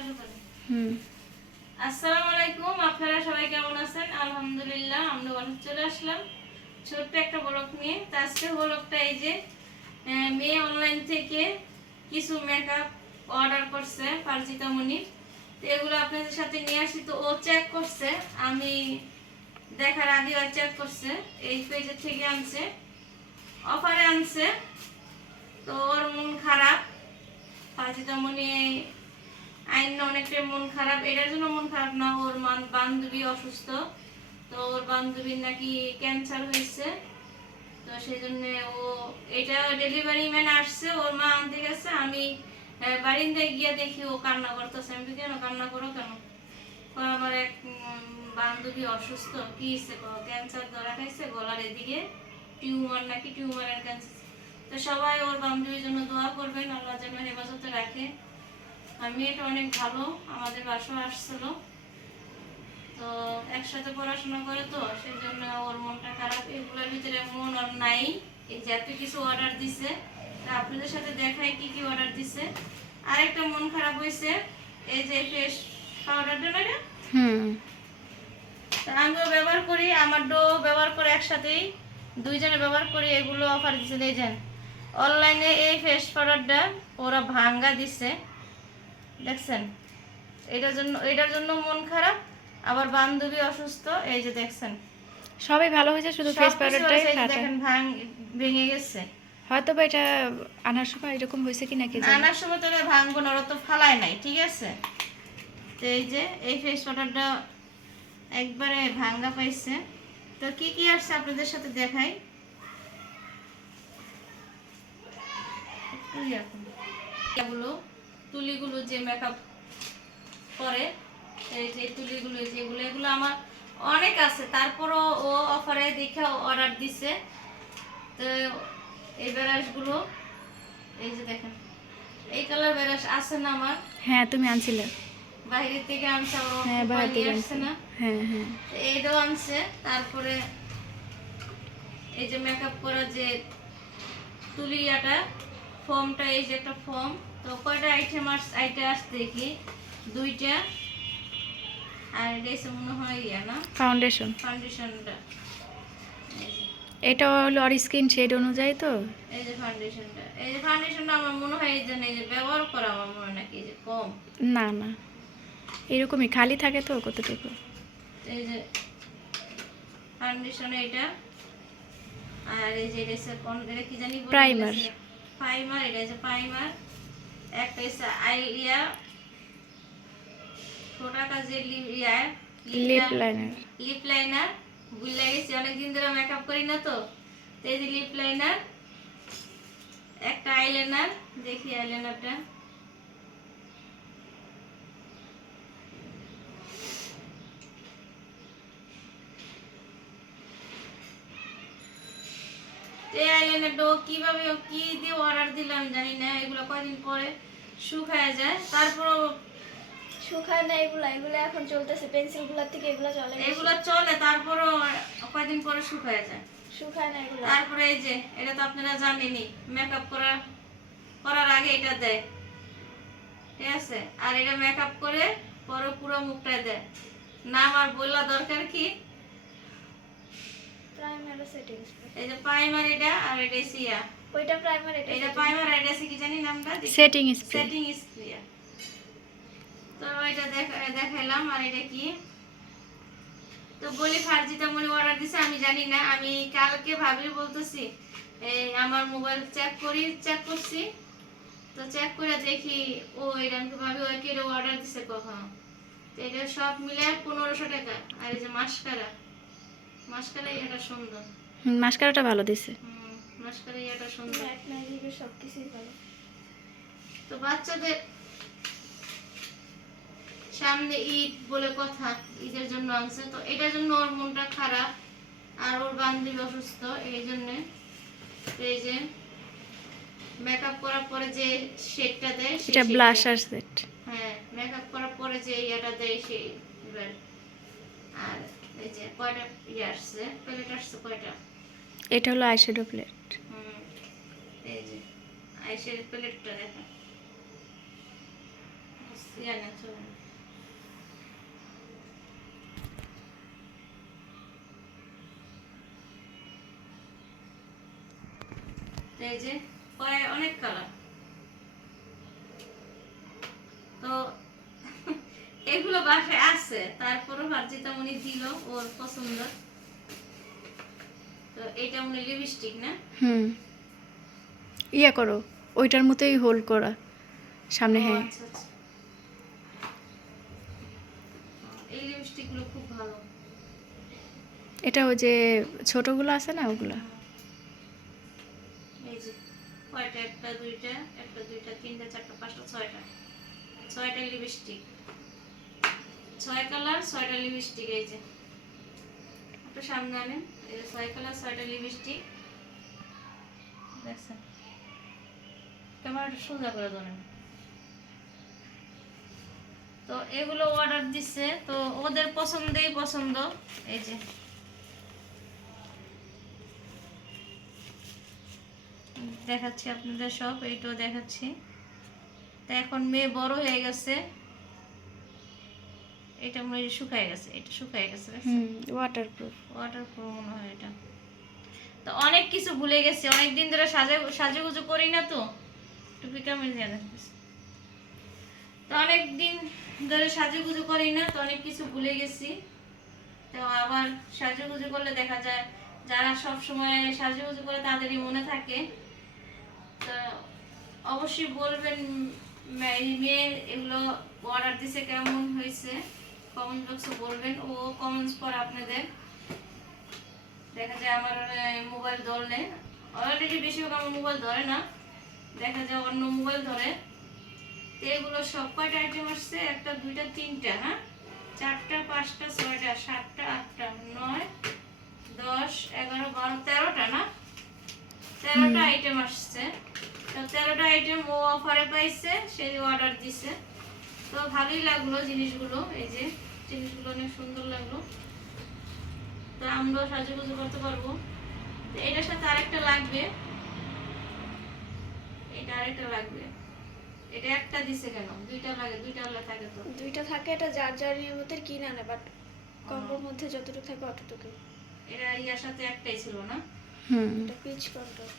হুম। আসসালামু আলাইকুম আপনারা সবাই কেমন আছেন? আলহামদুলিল্লাহ আমরা চলে আসলাম। ছোট্ট একটা ব্লগ নিয়ে। তো আজকে ব্লগটা এই যে মেয়ে অনলাইন থেকে কিছু মেকআপ অর্ডার করছে পারজিতা তো এগুলো আপনাদের সাথে নিয়ে আসি। তো ও চেক করছে আমি দেখার আগে ও চেক করছে এই পেজের থেকে আনছে। অফারে আনছে। তো ওর মন খারাপ। পারজিতা মনি আইন অনেকটা মন খারাপ, এটার জন্য মন খারাপ না, ওর বান্ধবী অসুস্থ। তো ওর বান্ধবীর নাকি ক্যান্সার হয়েছে। তো সেই জন্য ও এটা ডেলিভারি ম্যান আসছে, ওর মা আনতে গেছে। আমি বারিন্দায় গিয়ে দেখি ও কান্না করতেছে। আমি কেন কান্না করো কেন? আমার এক বান্ধবী অসুস্থ। কি হয়েছে ক্যান্সার ধরা খাইছে গলার এদিকে। টিউমার নাকি টিউমারের ক্যান্সার তো সবাই ওর বান্ধবীর জন্য দোয়া করবেন। আল্লাহ যেন হেফাজতে রাখে। আর মেয়েটা অনেক ভালো আমাদের বাসায় আসছিল। তো একসাথে পড়াশোনা করে তো সেই জন্য ওর মনটা খারাপ। এগুলোর ভিতরে মন ওর নাই। এই যে এত কিছু অর্ডার দিছে তা আপনাদের সাথে দেখাই কি কি অর্ডার দিছে। আরেকটা মন খারাপ হয়েছে এই যে ফেস পাউডারটা না হুম। আমিও ব্যবহার করি আমার ডো ব্যবহার করে একসাথেই। দুইজনে ব্যবহার করি এগুলো অফার দিছে দেখছেন অনলাইনে এই ফেস পাউডারটা ওরা ভাঙ্গা দিছে। দেখছেন? এটার জন্য এটার জন্য মন খারাপ আবার বান্ধবী অসুস্থ এই যে দেখছেন। সবই ভালো হয়েছে শুধু ফেস পাউডারটাই দেখেন ভাঙ ভেঙে গেছে। হয়তো বা এটা আনার সময় এরকম হয়েছে কি নাকি আনার সময় তো এটা ভাঙবো না ওরা তো ফালায় নাই ঠিক আছে? তো এই যে এই ফেস পাউডারটা একবারে ভাঙ্গা পাইছে। তো কি কি আসছে আপনাদের সাথে দেখাই। এগুলো তুলিগুলো যে মেকআপ করে এই যে তুলিগুলো যেগুলো এগুলো আমার অনেক আছে। তারপরও ও অফারে দেখে অর্ডার দিছে। তো এই ব্রাশগুলো এই যে দেখেন এই কালার ব্রাশ আছে না আমার? হ্যাঁ তুমি আনছিলে। বাইরে থেকে আনছে হ্যাঁ বাইরে থেকে আসছে না? হ্যাঁ হ্যাঁ। তো এইটাও আনছে। তারপরে এই যে মেকআপ করা যে তুলিয়াটা ফর্মটা এই যে একটা ফর্ম তো কয়টা আইটেম আস আইটে আসছে দেখি। দুইটা। আর এটা এসে মনে হয় ইয়া না? ফাউন্ডেশন ফাউন্ডেশনটা যে এটা হলো আর স্কিন শেড অনুযায়ী তো? এই যে ফাউন্ডেশনটা এই যে ফাউন্ডেশনটা আমার মনে হয় এই জন্য এই যে ব্যবহার করা আমার মনে হয় নাকি যে কম। না না। এরকমই খালি থাকে তো কতটুকু? এই যে ফাউন্ডেশন এটা। আর এই যে এটা হচ্ছে কোন এটা কি জানি Primer. প্রাইমার এটা হচ্ছে প্রাইমার একটা হচ্ছে আইলিয়া ছোটা কাজে lip lip liner lip liner বুঝলে গেছি অনেকদিন ধরে মেকআপ করি না তো। তো এই যে লিপ লাইনার একটা আইলাইনার দেখি আইলাইনারটা এই কীভাবে ও কি দিয়ে অর্ডার দিলাম জানি না এগুলো কয়দিন পরে শুকায় যায়। তারপরও শুকায় না এগুলা এগুলো এখন চলতেছে পেন্সিলগুলার থেকে এগুলো চলে এগুলো চলে তারপরও কয়দিন পরে শুকায় যায়। শুকায় না এগুলো। তারপরে এই যে এটা তো আপনারা জানেনই মেকআপ করার করার আগে এটা দেয়। ঠিক আছে? আর এটা মেকআপ করে পরে পুরো মুখটা দেয়। না আমার বললা দরকার কি? প্রাইমার সেটিং এই যে প্রাইমার এটা আর এটা সিয়া ওইটা প্রাইমার এটা এটা প্রাইমার আর এটা কি জানি নামটা? সেটিং স্প্রে সেটিং স্প্রে তো এটা দেখা দেখাইলাম আর এটা কি? তো বলি ফার্জিতা মনে অর্ডার দিছে আমি জানি না আমি কালকে ভাবি বলতেছি এই আমার মোবাইল চেক করি চেক করছি। তো চেক করে দেখি ও এটা আমি ভাবি ওই কেটে অর্ডার দিছে কখন। তো এটা সব মিলে পনেরোশো টাকা আর এই যে মাস্কারা। মাস্কারা এটা সুন্দর। মাস্কারাটা ভালো দিছে। হুম এটা সুন্দর। সব কিছুই ভালো। তো বাচ্চাদের সামনে ঈদ বলে কথা ঈদের জন্য আনছে। তো এটার জন্য ওর মনটা খারাপ আর ওর বান্ধবী অসুস্থ এই জন্যে। এই যে মেকআপ করার পরে যে শেডটা দেয় shade ব্লাশার সেট হ্যাঁ মেকআপ করার পরে যে ইয়েটা দেয় সেই। আর এই যে কয়টা ইয়ে আসছে? প্লেট আসছে কয়টা? এটা হলো আইশ্যাডো প্লেট হুম এই যে প্লেটটা দেখেন এই যে অনেক কালার তো এগুলো আছে। তারপরও ভার্জিতা উনি দিল ওর পছন্দ। তো এটা উনি লিপস্টিক না? হুম। ইয়া করো ওইটার মতোই হোল্ড করা সামনে হ্যাঁ। আচ্ছা, আচ্ছা। এই লিপস্টিকগুলো খুব ভালো। এটা ওই যে ছোটগুলো আছে না ওগুলা? এই যে কয়টা? একটা দুইটা একটা দুইটা তিনটা চারটা পাঁচটা ছয়টা। ছয়টা লিপস্টিক ছয় কালার, ছয়টা লিপস্টিক এই যে। একটু সামনে আনেন। এই যে ছয় কালার, ছয়টা লিপস্টিক দেখছেন? ক্যামেরাটা সোজা করে ধরেন। তো এগুলো অর্ডার দিচ্ছে তো ওদের পছন্দেই পছন্দ। এই যে। দেখাচ্ছি আপনাদের সব, এইটাও দেখাচ্ছি। তো এখন মেয়ে বড় হয়ে গেছে। এটা মনে হয় শুকায় গেছে এটা শুকায় গেছে ওয়াটারপ্রুফ ওয়াটার মনে হয় এটা। তো অনেক কিছু ভুলে গেছি অনেক দিন ধরে সাজে সাজে সাজুগুজু করি না তো। টুপি কেমন জানা তো অনেক দিন ধরে সাজুগুজু করি না তো অনেক কিছু ভুলে গেছি। তো আবার সাজুগুজু করলে দেখা যায় যারা সব সময় সাজুগুজু করে তাদেরই মনে থাকে। তো অবশ্যই বলবেন মেয়ে এগুলো অর্ডার দিছে কেমন হয়েছে? কমেন্ট বক্সে বলবেন। ও কমেন্টস পর আপনাদের। দেখা যায় আমার মোবাইল ধরলে। অলরেডি বেশিরভাগ আমার মোবাইল ধরে না। দেখা যায় অন্য মোবাইল ধরে। এগুলো সব কয়টা আইটেম আসছে? একটা দুইটা তিনটা হ্যাঁ? চারটা পাঁচটা ছয়টা সাতটা আটটা নয় দশ এগারো বারো তেরোটা না? তেরোটা আইটেম আসছে। তো তেরোটা আইটেম ও অফারে পাইছে সেই অর্ডার দিছে। তো ভালোই লাগল জিনিসগুলো এই যে জিনিসগুলো অনেক সুন্দর লাগল। তো আমরাও সাজুগুজু করতে পারব। তো এটার সাথে আরেকটা লাগবে। এটা আরেকটা লাগবে। এটা একটা দিছে কেন? দুইটা লাগে দুইটা আলাদা থাকে তো। দুইটা থাকে এটা যার কিনে বাট কম্বোর মধ্যে যতটুকু থাকে অতটুকু। এটা ইয়ার সাথে একটাই ছিল না? হুম। এটা পিচ কন্ট্রোল।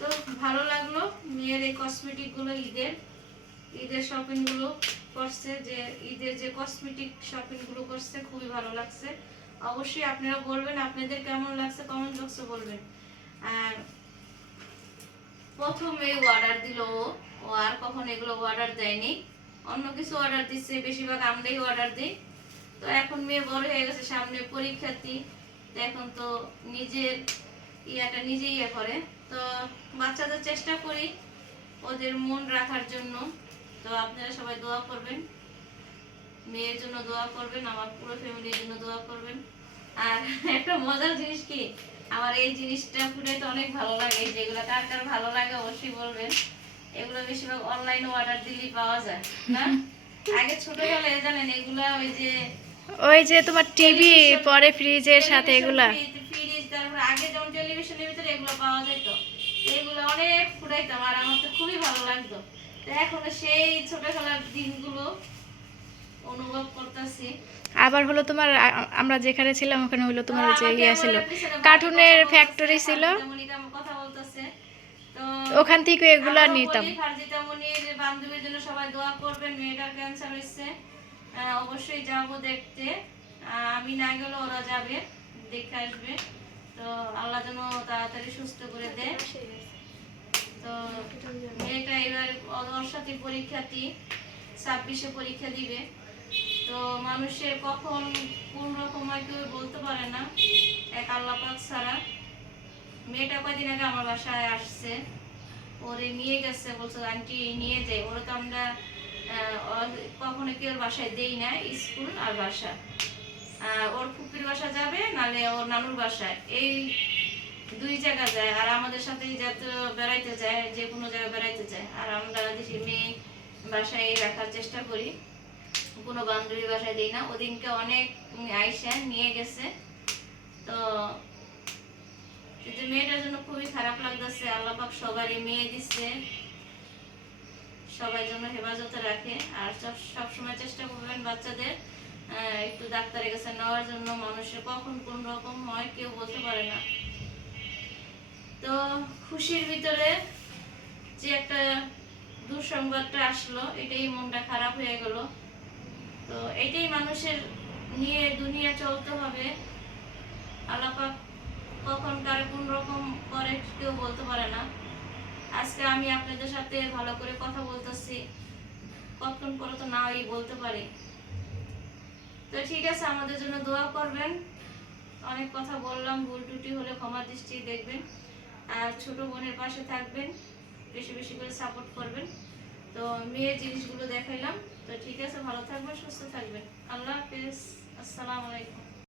তো ভালো লাগল মেয়ের এই কসমেটিকগুলো ঈদের। ঈদের শপিংগুলো করছে যে, ঈদের যে কসমেটিক শপিংগুলো করছে, খুবই ভালো লাগছে। অবশ্যই আপনারা বলবেন, আপনাদের কেমন লাগছে কমেন্ট বক্সে বলবেন। আর প্রথম অর্ডার দিল ও। আর কখন এগুলো অর্ডার দেয়নি। অন্য কিছু অর্ডার দিচ্ছে, বেশিরভাগ আমরাই অর্ডার দিই। তো এখন মেয়ে বড় হয়ে গেছে, সামনে পরীক্ষার্থী। এখন তো নিজের ইয়াটা নিজে ইয়ে করে। তো বাচ্চাদের চেষ্টা করি ওদের মন রাখার জন্য। তো আপনারা সবাই দোয়া করবেন। মেয়ের জন্য দোয়া করবেন আমার পুরো ফ্যামিলির জন্য দোয়া করবেন। আর একটা মজার জিনিস কি আমার এই জিনিসটা ফুটাইতে অনেক ভালো লাগে যেগুলো কার কার ভালো লাগে অবশ্যই বলবেন। এগুলো বেশিরভাগ অনলাইনে অর্ডার দিলেই পাওয়া যায় না? আগে ছোটবেলায় জানেন এগুলা ওই যে ওই যে তোমার টিভি পরে ফ্রিজের সাথে এগুলা। ফ্রিজ, ফ্রিজ, আগে যেমন টেলিভিশনের ভিতরে এগুলো পাওয়া যেত এগুলো অনেক ফুটাইতাম আর আমার তো খুবই ভালো লাগতো। তো এখন সেই ছোটবেলার দিনগুলো অনুভব করতেছি। আবার হলো তোমার আমরা যেখানে ছিলাম ওখানে হলো তোমার যে ইয়ে ছিল কার্টুনের ফ্যাক্টরি ছিল। কথা বলতেছে। ওখান থেকে এগুলা নিতাম। বান্ধবীর জন্য সবাই দোয়া করবেন মেয়েটার ক্যান্সার হয়েছে। অবশ্যই যাব দেখতে। আমি না গেলেও ওরা যাবে দেখে আসবে। তো আল্লাহ যেন তাড়াতাড়ি সুস্থ করে দেয়। তো মেয়েটা এবার ওর সাথে পরীক্ষার্থী ছাব্বিশে পরীক্ষা দিবে। তো মানুষের কখন কোন রকম হয় কেউ বলতে পারে না, এক আল্লাহ পাক ছাড়া। মেয়েটা কয়দিন আগে আমার বাসায় আসছে, ওরে নিয়ে গেছে, বলছে, আন্টি নিয়ে যাই। ওরা তো আমরা কখনো কেউ বাসায় দেই না, স্কুল আর বাসা। ওর ফুপির বাসা যাবে, নালে ওর নানুর বাসায় এই দুই জায়গা যায়, আর আমাদের সাথে যাতে বেড়াইতে যায়, যে কোনো জায়গায় বেড়াইতে যায়। আর আমরা দেখি মেয়ে বাসায় রাখার চেষ্টা করি। কোনো বান্ধবী বাসায় দিই না। ওদিনকে অনেক আইসা নিয়ে গেছে। তো কিন্তু মেয়েটার জন্য খুবই খারাপ লাগতেছে, আল্লাহ পাক সবারই মেয়ে দিচ্ছে সবাই জন্য হেফাজতে রাখে। আর সব- সবসময় চেষ্টা করবেন বাচ্চাদের একটু ডাক্তারের কাছে নেওয়ার জন্য। মানুষের কখন কোন রকম হয় কেউ বলতে পারে না। তো খুশির ভিতরে যে একটা দুঃসংবাদটা আসলো, এটাই মনটা খারাপ হয়ে গেল। তো এটাই মানুষের নিয়ে দুনিয়া চলতে হবে। আলাপাক কখন কার কোন রকম করে কেউ বলতে পারে না। আজকে আমি আপনাদের সাথে ভালো করে কথা বলতেছি। কতক্ষণ পরে তো নাই বলতে পারি। তো ঠিক আছে, আমাদের জন্য দোয়া করবেন। অনেক কথা বললাম, ভুল টুটি হলে ক্ষমা দৃষ্টি দেখবেন। আর ছোট বোনের পাশে থাকবেন, বেশি বেশি করে সাপোর্ট করবেন। তো মেয়ের জিনিসগুলো দেখাইলাম। তো ঠিক আছে, ভালো থাকবেন, সুস্থ থাকবেন। আল্লাহ হাফিজ। আসসালামু আলাইকুম।